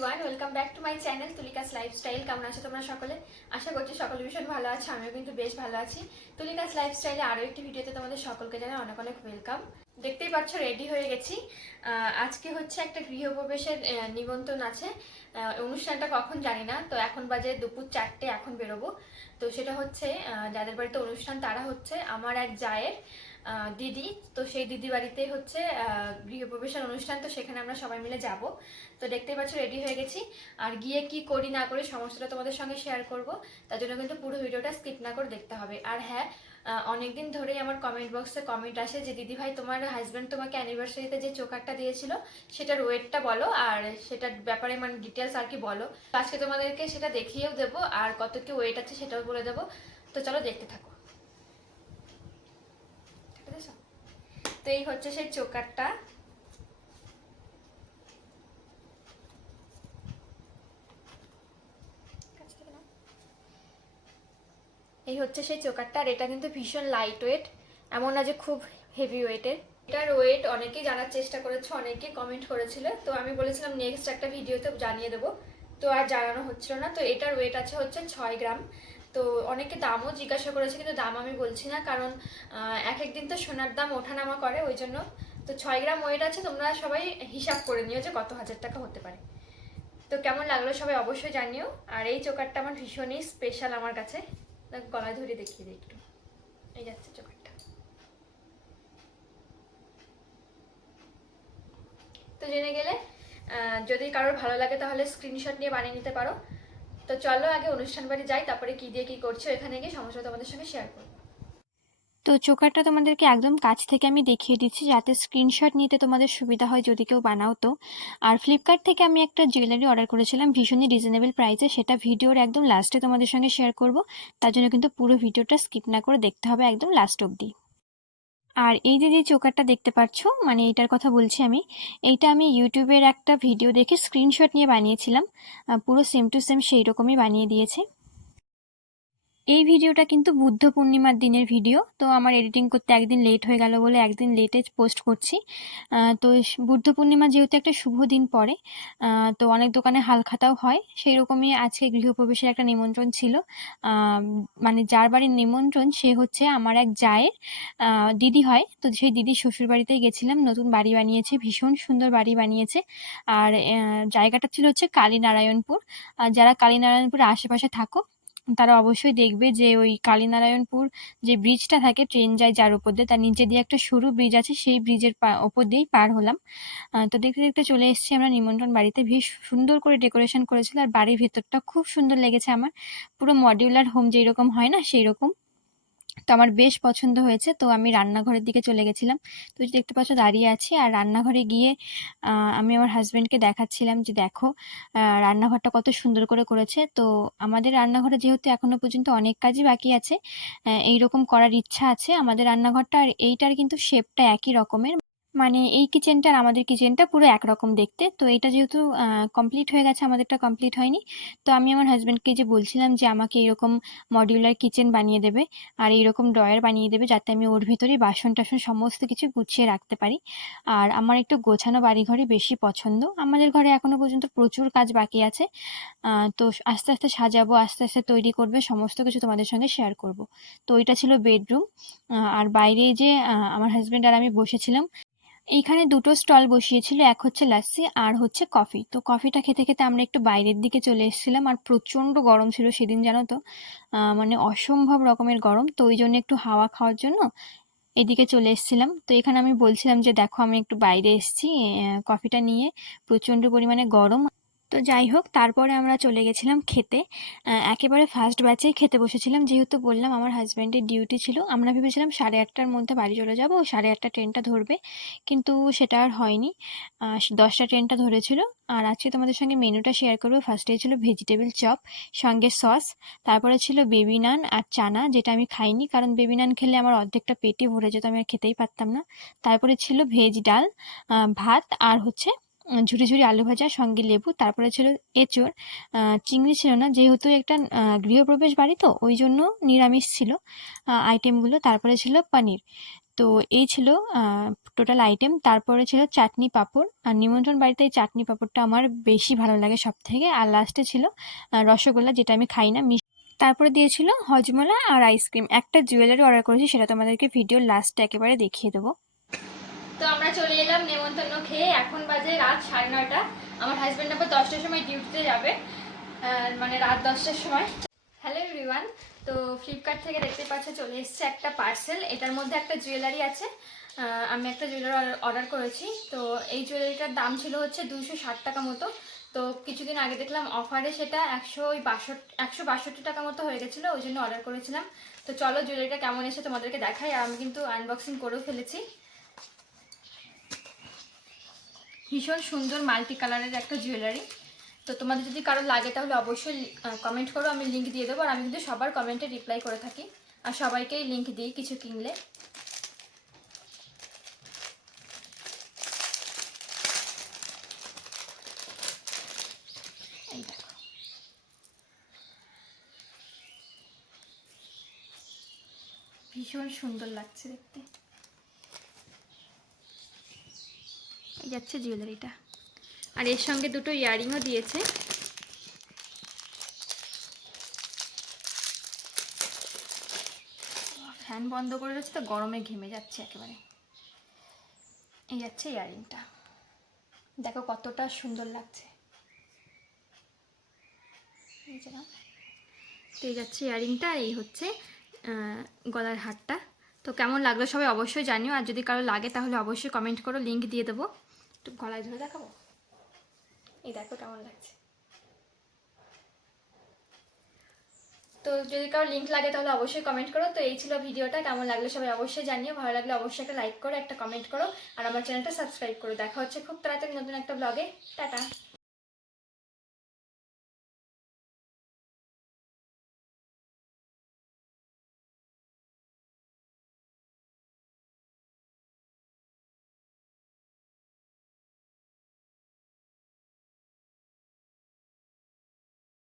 Everyone welcome back to my channel Tulika's lifestyle কেমন আছো তোমরা সকলে? আশা করছি সকলে ভীষণ ভালো আছে, আমিও কিন্তু বেশ ভালো আছি। তুলিকাস লাইফস্টাইলে আরও একটি ভিডিওতে তোমাদের সকলকে জানাই অনেক অনেক ওয়েলকাম দেখতেই পাচ্ছ রেডি হয়ে গেছি। আজকে হচ্ছে একটা গৃহপ্রবেশের নিমন্ত্রণ আছে। অনুষ্ঠানটা কখন জানি না, তো এখন বাজে দুপুর চারটে, এখন বেরোবো। তো সেটা হচ্ছে যাদের বাড়িতে অনুষ্ঠান তারা হচ্ছে আমার এক জায়ের। দিদি। তো সেই দিদি বাড়িতে হচ্ছে গৃহপ্রবেশের অনুষ্ঠান, তো সেখানে আমরা সবাই মিলে যাব। তো দেখতেই পাচ্ছ রেডি হয়ে গেছি। আর গিয়ে কি করি না করি সমস্তটা তোমাদের সঙ্গে শেয়ার করব। তার জন্য কিন্তু পুরো ভিডিওটা স্কিপ না করে দেখতে হবে। আর হ্যাঁ অনেকদিন ধরেই আমার কমেন্ট বক্সে কমেন্ট আসে যে, দিদি ভাই, তোমার হাজব্যান্ড তোমাকে অ্যানিভার্সারিতে যে চোকারটা দিয়েছিল, সেটার ওয়েটটা বলো, আর সেটার ব্যাপারে মানে ডিটেলস আর কি বলো। আজকে তোমাদেরকে সেটা দেখিয়েও দেবো, আর কত কি ওয়েট আছে সেটাও বলে দেবো। তো চলো দেখতে থাকো ঠিক আছে? তো এই হচ্ছে সেই চোকারটা। এই হচ্ছে সেই চোকারটা, আর এটা কিন্তু ভীষণ লাইট ওয়েট এমন না যে খুব হেভি ওয়েটের এটার ওয়েট অনেকেই জানার চেষ্টা করেছে অনেকে কমেন্ট করেছিল, তো আমি বলেছিলাম নেক্সট একটা ভিডিওতে জানিয়ে দেবো। তো আর জানানো হচ্ছিল না, তো এটার ওয়েট আছে হচ্ছে ছয় গ্রাম। তো অনেকে দামও জিজ্ঞাসা করেছে, কিন্তু দাম আমি বলছি না, কারণ এক এক দিন তো সোনার দাম ওঠানামা করে, ওই জন্য। তো ছয় গ্রাম ওয়েট আছে, তোমরা সবাই হিসাব করে নিও যে কত হাজার টাকা হতে পারে। তো কেমন লাগল সবাই অবশ্যই জানিও। আর এই চোকারটা আমার ভীষণই স্পেশাল আমার কাছে। গলায় ধরে দেখিয়ে দিই একটু। এই যাচ্ছে চোকারটা। তো জেনে গেলে যদি কারোর ভালো লাগে তাহলে স্ক্রিনশট নিয়ে বানিয়ে নিতে পারো। তো চলো আগে অনুষ্ঠান বাড়ি যাই, তারপরে কি দিয়ে কি করছ এখানে গিয়ে সমস্ত তোমাদের সঙ্গে শেয়ার করব। তো চোকারটা তোমাদেরকে একদম কাছ থেকে আমি দেখিয়ে দিচ্ছি, যাতে স্ক্রিনশট নিতে তোমাদের সুবিধা হয় যদি কেউ বানাও তো। আর ফ্লিপকার্ট থেকে আমি একটা জুয়েলারি অর্ডার করেছিলাম, ভীষণই রিজনেবল প্রাইসে সেটা ভিডিওর একদম লাস্টে তোমাদের সঙ্গে শেয়ার করব। তার জন্য কিন্তু পুরো ভিডিওটা স্কিপ না করে দেখতে হবে একদম লাস্ট অবধি। আর এই যে যে চোকারটা দেখতে পাচ্ছ মানে এটার কথা বলছি আমি, এইটা আমি ইউটিউবের একটা ভিডিও দেখে স্ক্রিনশট নিয়ে বানিয়েছিলাম। পুরো সেম টু সেম সেই রকমই বানিয়ে দিয়েছে। এই ভিডিওটা কিন্তু বুদ্ধ পূর্ণিমার দিনের ভিডিও তো আমার এডিটিং করতে একদিন লেট হয়ে গেল বলে একদিন লেটে পোস্ট করছি। তো বুদ্ধ পূর্ণিমা যেহেতু একটা শুভ দিন আহ, তো অনেক দোকানে হালখাতাও হয় সেই রকমই আজকে গৃহপ্রবেশের একটা নিমন্ত্রণ ছিল। মানে যার বাড়ির নিমন্ত্রণ সে হচ্ছে আমার এক জায়ের দিদি হয়। তো সেই দিদির শ্বশুর বাড়িতেই গেছিলাম নতুন বাড়ি বানিয়েছে ভীষণ সুন্দর বাড়ি বানিয়েছে। আর জায়গাটা ছিল হচ্ছে কালীনারায়ণপুর। আর যারা কালীনারায়ণপুরের আশেপাশে থাকো তারা অবশ্যই দেখবে যে ওই কালীনারায়ণপুর যে ব্রিজটা থাকে ট্রেন যায় যার উপর দিয়ে। তার নিচে দিয়ে একটা সরু ব্রিজ আছে, সেই ব্রিজের ওপর দিয়েই পার হলাম। তো দেখতে দেখতে চলে এসেছি আমরা নিমন্ত্রণ বাড়িতে। বেশ সুন্দর করে ডেকোরেশন করেছিল, আর বাড়ির ভেতরটা খুব সুন্দর লেগেছে আমার। পুরো মডিউলার হোম যেরকম হয় না সেই রকম তো আমার বেশ পছন্দ হয়েছে। তো আমি রান্নাঘরের দিকে চলে গেছিলাম। তো দেখতে পাচ্ছ দাঁড়িয়ে আছি। আর রান্নাঘরে গিয়ে আমি আমার হাজব্যান্ডকে দেখাচ্ছিলাম যে দেখো রান্নাঘরটা কত সুন্দর করে করেছে। তো আমাদের রান্নাঘরে যেহেতু এখনও পর্যন্ত অনেক কাজই বাকি আছে এই রকম করার ইচ্ছা আছে আমাদের রান্নাঘরটা। আর এইটার কিন্তু শেপটা একই রকমের। মানে এই কিচেনটা আর আমাদের কিচেনটা পুরো একরকম দেখতে। তো এটা যেহেতু কমপ্লিট হয়ে গেছে, আমাদেরটা কমপ্লিট হয়নি। তো আমি আমার হাজব্যান্ডকে যে বলছিলাম যে আমাকে এরকম মডিউলার কিচেন বানিয়ে দেবে আর এইরকম ড্রয়ার বানিয়ে দেবে, যাতে আমি ওর ভেতরেই বাসন টাসন সমস্ত কিছু গুছিয়ে রাখতে পারি। আর আমার একটু গোছানো বাড়িঘরই বেশি পছন্দ। আমাদের ঘরে এখনও পর্যন্ত প্রচুর কাজ বাকি আছে। তো আস্তে আস্তে সাজাবো, আস্তে আস্তে তৈরি করবে, সমস্ত কিছু তোমাদের সঙ্গে শেয়ার করব। তো ওইটা ছিল বেডরুম আর বাইরে যে আমার হাজব্যান্ড আর আমি বসেছিলাম এইখানে দুটো স্টল বসিয়েছিল, এক হচ্ছে লাসি আর হচ্ছে কফি। তো কফিটা খেতে খেতে আমরা একটু বাইরের দিকে চলে এসেছিলাম, আর প্রচণ্ড গরম ছিল সেদিন, জানো তো। মানে অসম্ভব রকমের গরম, তো ওই জন্য একটু হাওয়া খাওয়ার জন্য এদিকে চলে এসেছিলাম। তো এখানে আমি বলছিলাম যে, দেখো, আমি একটু বাইরে এসেছি কফিটা নিয়ে। প্রচণ্ড পরিমাণে গরম। তো যাই হোক, তারপরে আমরা চলে গেছিলাম খেতে। একেবারে ফার্স্ট ব্যাচেই খেতে বসেছিলাম। যেহেতু বললাম আমার হাজব্যান্ডের ডিউটি ছিল, আমরা ভেবেছিলাম সাড়ে আটটার মধ্যে বাড়ি চলে যাব সাড়ে আটটা ট্রেনটা ধরবে, কিন্তু সেটা আর হয়নি। দশটা ট্রেনটা ধরেছিল। আর আজকে তোমাদের সঙ্গে মেনুটা শেয়ার করব। ফার্স্টে ছিল ভেজিটেবল চপ সঙ্গে সস তারপরে ছিল বেবি নান আর চানা, যেটা আমি খাইনি, কারণ বেবি নান খেলে আমার অর্ধেকটা পেটে ভরে যেত, আমি আর খেতেই পারতাম না। তারপরে ছিল ভেজ ডাল ভাত আর হচ্ছে ঝুরি ঝুরি আলু ভাজা, সঙ্গে লেবু, তারপরে ছিল এঁচোড় চিংড়ি ছিল না, যেহেতু একটা গৃহপ্রবেশ বাড়ি তো, ওই জন্য নিরামিষ ছিল আইটেমগুলো তারপরে ছিল পনির। তো এই ছিল টোটাল আইটেম তারপরে ছিল চাটনি পাঁপড়, আর নিমন্ত্রণ বাড়িতে এই চাটনি পাঁপড়টা আমার বেশি ভালো লাগে সব থেকে আর লাস্টে ছিল রসগোল্লা, যেটা আমি খাই না, মিষ্টি। তারপরে দিয়েছিল হজমোলা আর আইসক্রিম একটা জুয়েলারি অর্ডার করেছি, সেটা তোমাদেরকে ভিডিও লাস্টে একেবারে দেখিয়ে দেবো। তো আমরা চলে এলাম নেমন্তন্ন খেয়ে। এখন বাজে রাত সাড়ে নয়টা। আমার হাজব্যান্ড আবার দশটার সময় ডিউটিতে যাবে। মানে রাত দশটার সময়। হ্যালো এভরিওয়ান তো ফ্লিপকার্ট থেকে দেখতে পাচ্ছ চলে এসছে একটা পার্সেল এটার মধ্যে একটা জুয়েলারি আছে। আমি একটা জুয়েলারি অর্ডার করেছি। তো এই জুয়েলারিটার দাম ছিল হচ্ছে দুশো ষাট টাকা মতো। তো কিছুদিন আগে দেখলাম অফারে সেটা একশো বাষট্টি একশো বাষট্টি টাকা মতো হয়ে গেছিল, ওই জন্য অর্ডার করেছিলাম। তো চলো জুয়েলারিটা কেমন এসে তোমাদেরকে দেখাই। আর আমি কিন্তু আনবক্সিং করেও ফেলেছি। ভীষণ সুন্দর মাল্টি কালারের একটা জুয়েলারি তো তোমাদের যদি কারও লাগে তাহলে অবশ্যই কমেন্ট করো, আমি লিঙ্ক দিয়ে দেবো। আর আমি কিন্তু সবার কমেন্টে রিপ্লাই করে থাকি। আর সবাইকেই লিঙ্ক দিই কিছু কিনলে। ভীষণ সুন্দর লাগছে দেখতে এই যাচ্ছে জুয়েলারিটা আর এর সঙ্গে দুটো ইয়ারিংও দিয়েছে। ফ্যান বন্ধ করে রয়েছে তো গরমে ঘেমে যাচ্ছে একেবারে। এই যাচ্ছে ইয়াররিংটা দেখো কতটা সুন্দর লাগছে। তো এই যাচ্ছে ইয়াররিংটা আর এই হচ্ছে গলার হারটা। তো কেমন লাগল সবাই অবশ্যই জানিও। আর যদি কারও লাগে তাহলে অবশ্যই কমেন্ট করো লিঙ্ক দিয়ে দেবো। একটু গলায় ধরে দেখাবো? এই দেখো কেমন লাগছে। তো যদি কারও লিঙ্ক লাগে তাহলে অবশ্যই কমেন্ট করো। তো এই ছিল ভিডিওটা। কেমন লাগল সবাই অবশ্যই জানিও। ভালো লাগলে অবশ্যই একটা লাইক করো, একটা কমেন্ট করো। আর আমার চ্যানেলটা সাবস্ক্রাইব করো। দেখা হচ্ছে খুব তাড়াতাড়ি নতুন একটা ব্লগে টাটা।